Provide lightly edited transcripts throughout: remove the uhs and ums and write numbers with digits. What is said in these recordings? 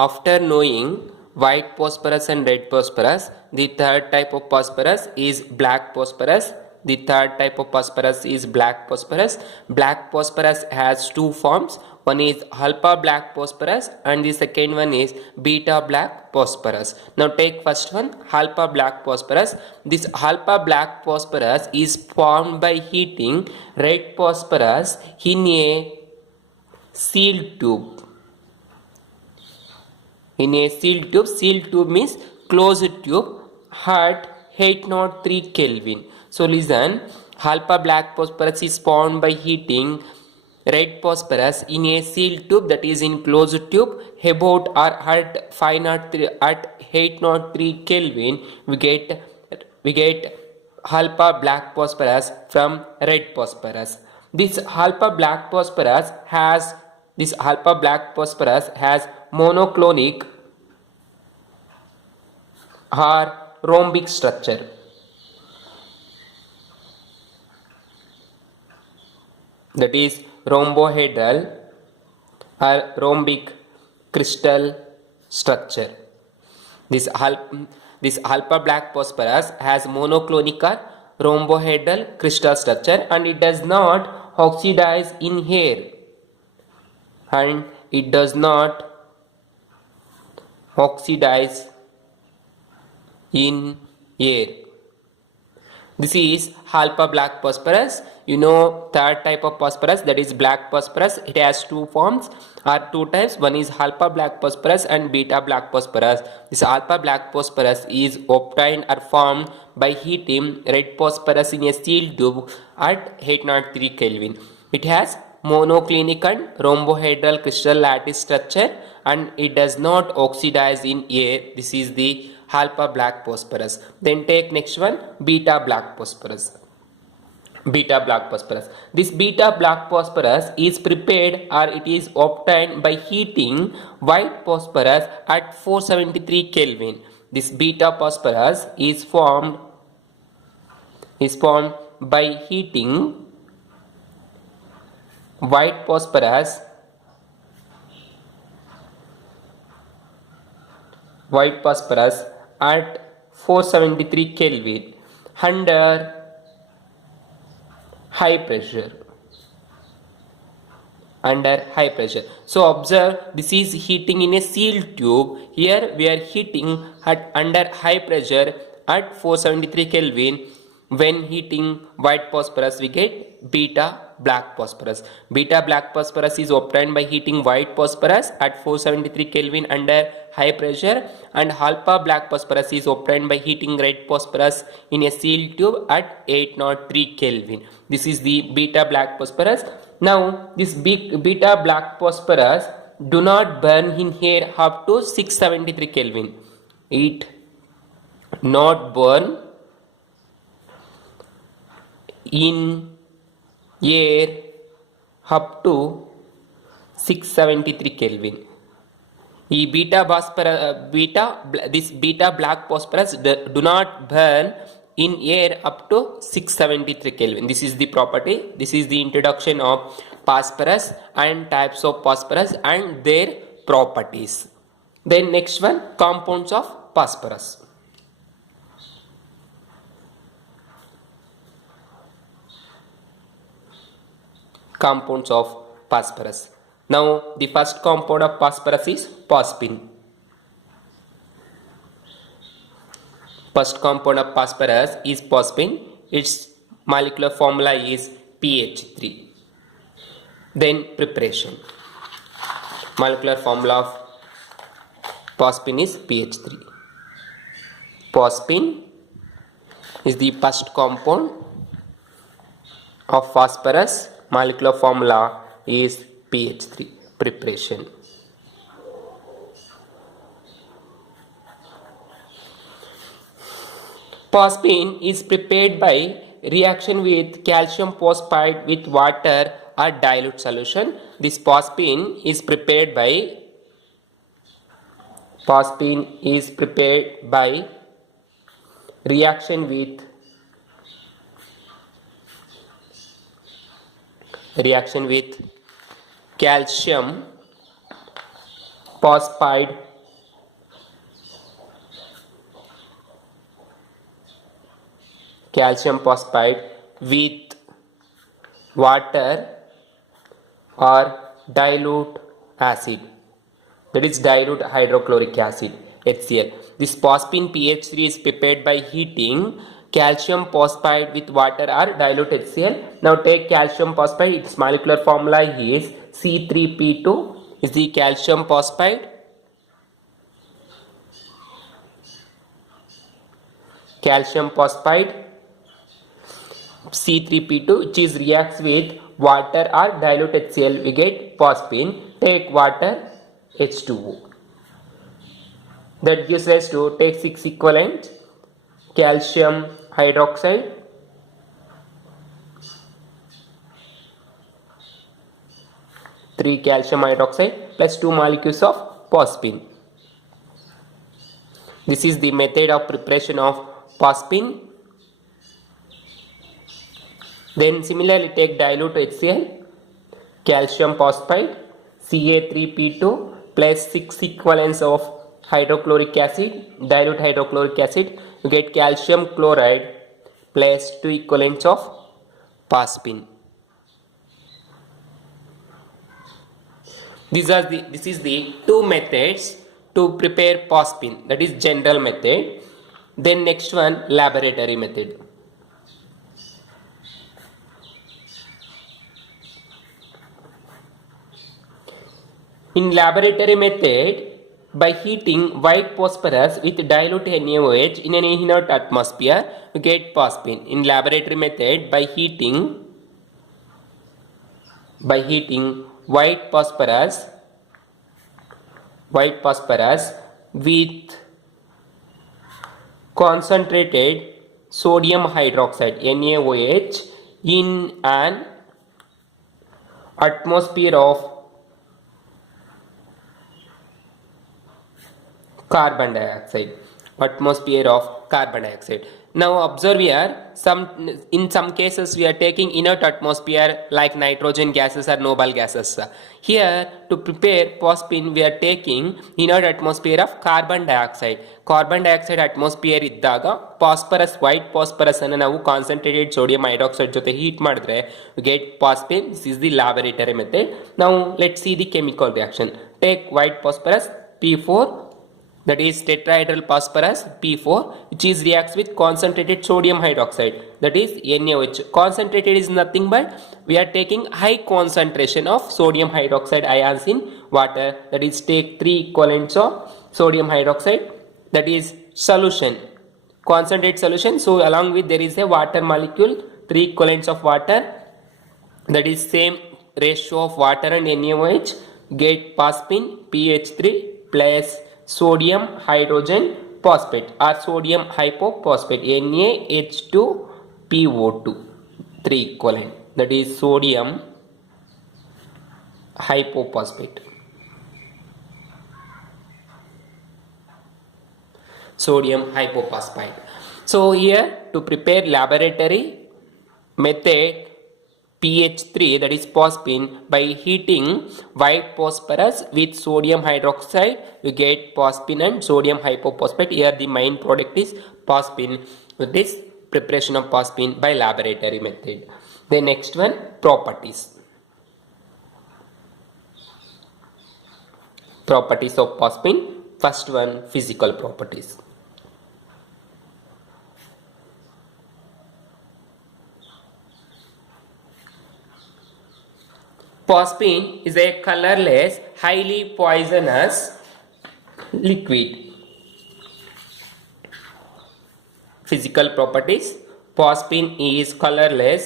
After knowing white phosphorus and red phosphorus, the third type of phosphorus is black phosphorus. The third type of phosphorus is black phosphorus. Black phosphorus has two forms. One is alpha black phosphorus and the second one is beta black phosphorus. Now take first one, alpha black phosphorus. This alpha black phosphorus is formed by heating red phosphorus in a sealed tube. In a sealed tube means closed tube at 803 Kelvin. So listen, alpha black phosphorus is formed by heating red phosphorus in a sealed tube, that is in closed tube, about or at 503 at 803 Kelvin. We get alpha black phosphorus from red phosphorus. This alpha black phosphorus has monoclinic or rhombic structure. That is rhombohedral or rhombic crystal structure. This alpha black phosphorus has monoclinic or rhombohedral crystal structure and it does not oxidize in air. And it does not oxidize in air. This is alpha black phosphorus. You know third type of phosphorus, that is black phosphorus. It has two forms or two types. One is alpha black phosphorus and beta black phosphorus. This alpha black phosphorus is obtained or formed by heating red phosphorus in a sealed tube at 803 Kelvin. It has monoclinic and rhombohedral crystal lattice structure and it does not oxidize in air. This is the alpha black phosphorus. Then take next one, beta black phosphorus. Beta black phosphorus. This beta black phosphorus is prepared or it is obtained by heating white phosphorus at 473 Kelvin. This beta phosphorus is formed by heating white phosphorus at 473 Kelvin under high pressure. So observe, this is heating in a sealed tube. Here we are heating at under high pressure at 473 Kelvin. When heating white phosphorus, we get beta black phosphorus. Beta black phosphorus is obtained by heating white phosphorus at 473 Kelvin under high pressure, and alpha black phosphorus is obtained by heating red phosphorus in a sealed tube at 803 Kelvin. This is the beta black phosphorus. Now this beta black phosphorus do not burn in air up to 673 Kelvin. It not burn in air up to 673 Kelvin. This beta black phosphorus do not burn in air up to 673 Kelvin. This is the property. This is the introduction of phosphorus and types of phosphorus and their properties. Then next one, compounds of phosphorus. Compounds of phosphorus. Now the first compound of phosphorus is phosphine. First compound of phosphorus is phosphine. Its molecular formula is pH3. Then preparation. Molecular formula of phosphine is pH3. Phosphine is the first compound of phosphorus. Molecular formula is pH3. Preparation. Phosphine is prepared by reaction with calcium phosphide with water or dilute solution. This phosphine is prepared by reaction with calcium phosphide calcium phosphide with water or dilute acid, that is dilute hydrochloric acid, HCl. This phosphine PH3 is prepared by heating calcium phosphide with water or dilute HCl. Now take calcium phosphide, its molecular formula is C3P2 is the calcium phosphide. Calcium phosphide C3P2 which is reacts with water or dilute HCl, we get phosphine. Take water H2O, that gives us to take 6 equivalent calcium hydroxide, three calcium hydroxide plus 2 molecules of phosphine. This is the method of preparation of phosphine. Then similarly take dilute HCl, calcium phosphide, Ca3P2 plus 6 equivalents of hydrochloric acid, dilute hydrochloric acid, you get calcium chloride plus 2 equivalents of phosphine. This is the two methods to prepare phosphine, that is general method. Then next one, laboratory method. In laboratory method, by heating white phosphorus with dilute NaOH in an inert atmosphere, you get phosphine. In laboratory method, by heating white phosphorus with concentrated sodium hydroxide NaOH in an atmosphere of carbon dioxide. Now observe here, in some cases we are taking inert atmosphere like nitrogen gases or noble gases. Here to prepare phosphine we are taking inert atmosphere of carbon dioxide. Carbon dioxide atmosphere iddaga phosphorus, white phosphorus ಅನ್ನು ನಾವು concentrated sodium hydroxide ಜೊತೆ heat ಮಾಡಿದ್ರೆ we get phosphine. This is the laboratory method. Now let's see the chemical reaction. Take white phosphorus P4, that is tetrahedral phosphorus P4, which is reacts with concentrated sodium hydroxide, that is NaOH. Concentrated is nothing but we are taking high concentration of sodium hydroxide ions in water, that is take 3 equivalents of sodium hydroxide, that is solution, concentrate solution. So along with there is a water molecule, 3 equivalents of water, that is same ratio of water and NaOH, get phosphine pH3 plus sodium hydrogen phosphate or sodium hypophosphate NaH2PO2, 3 equivalent, that is sodium hypophosphate. So here to prepare laboratory method pH3, that is phosphine, by heating white phosphorus with sodium hydroxide you get phosphine and sodium hypophosphate. Here the main product is phosphine. With this preparation of phosphine by laboratory method. The next one, properties of phosphine. First one, physical properties. Phosphine is a colorless, highly poisonous liquid. Physical properties: phosphine is colorless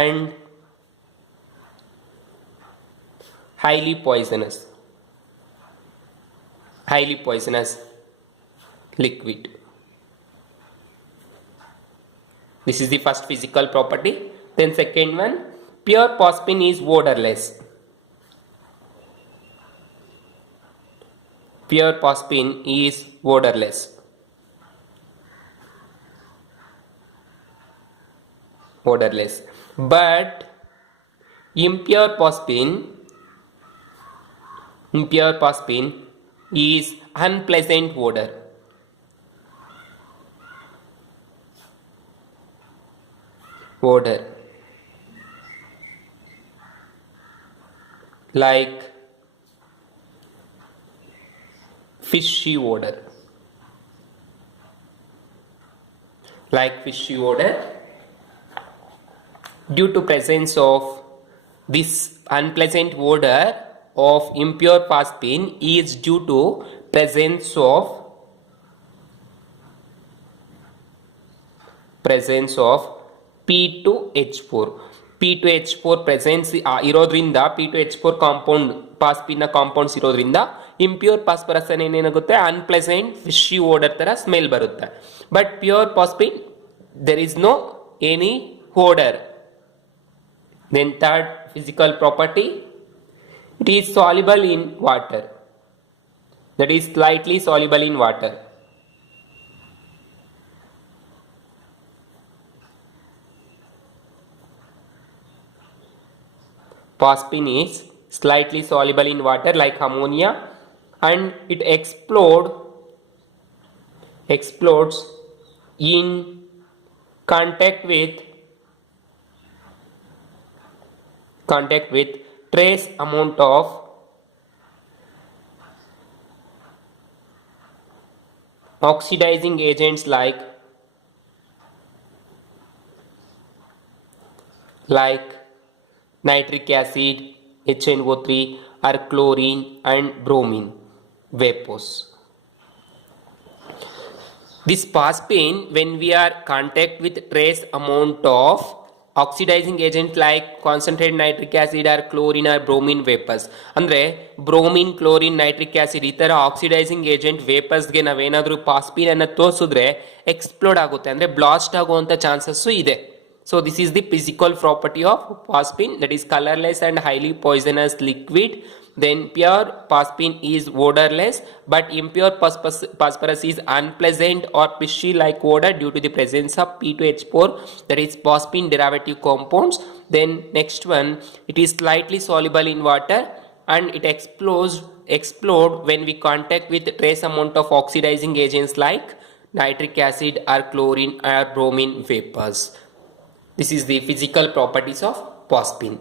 and highly poisonous liquid. This is the first physical property. Then second one, pure phosphine is odorless. Pure phosphine is odorless. But impure phosphine is unpleasant odor. odor, like fishy odor, due to presence of this unpleasant odor of impure phosphine is due to presence of P2H4. P2H4 presence ಇರೋದ್ರಿಂದ P2H4 compound phosphine compounds ಇರೋದ್ರಿಂದ impure phosphorus ಏನೇನಾಗುತ್ತೆ unpleasant fishy odour ತರ smell ಬರುತ್ತೆ. But pure phosphine there is no any odor. Then third physical property, it is soluble in water, that is slightly soluble in water. Phosphine is slightly soluble in water like ammonia, and it explodes in contact with trace amount of oxidizing agents like nitric acid, HNO3, or chlorine and bromine vapors. This phosphine, when we are contact with trace amount of oxidizing agent like concentrated nitric acid or chlorine or bromine vapors, ಅಂದ್ರೆ bromine chlorine nitric acid ಈ ತರ oxidising agent ವೇಪರ್ಸ್ಗೆ ನಾವೇನಾದ್ರೂ phosphine ಅನ್ನ ತೋರಿಸಿದ್ರೆ explode ಆಗುತ್ತೆ, ಅಂದ್ರೆ blast ಆಗುವಂತ chances ಇದೆ. So this is the physical property of phosphine, that is colorless and highly poisonous liquid. Then pure phosphine is odorless, but impure phosphorus is unpleasant or fishy like odor due to the presence of P2H4, that is phosphine derivative compounds. Then next one, it is slightly soluble in water and it explode when we contact with trace amount of oxidizing agents like nitric acid or chlorine or bromine vapors. This is the physical properties of phosphine.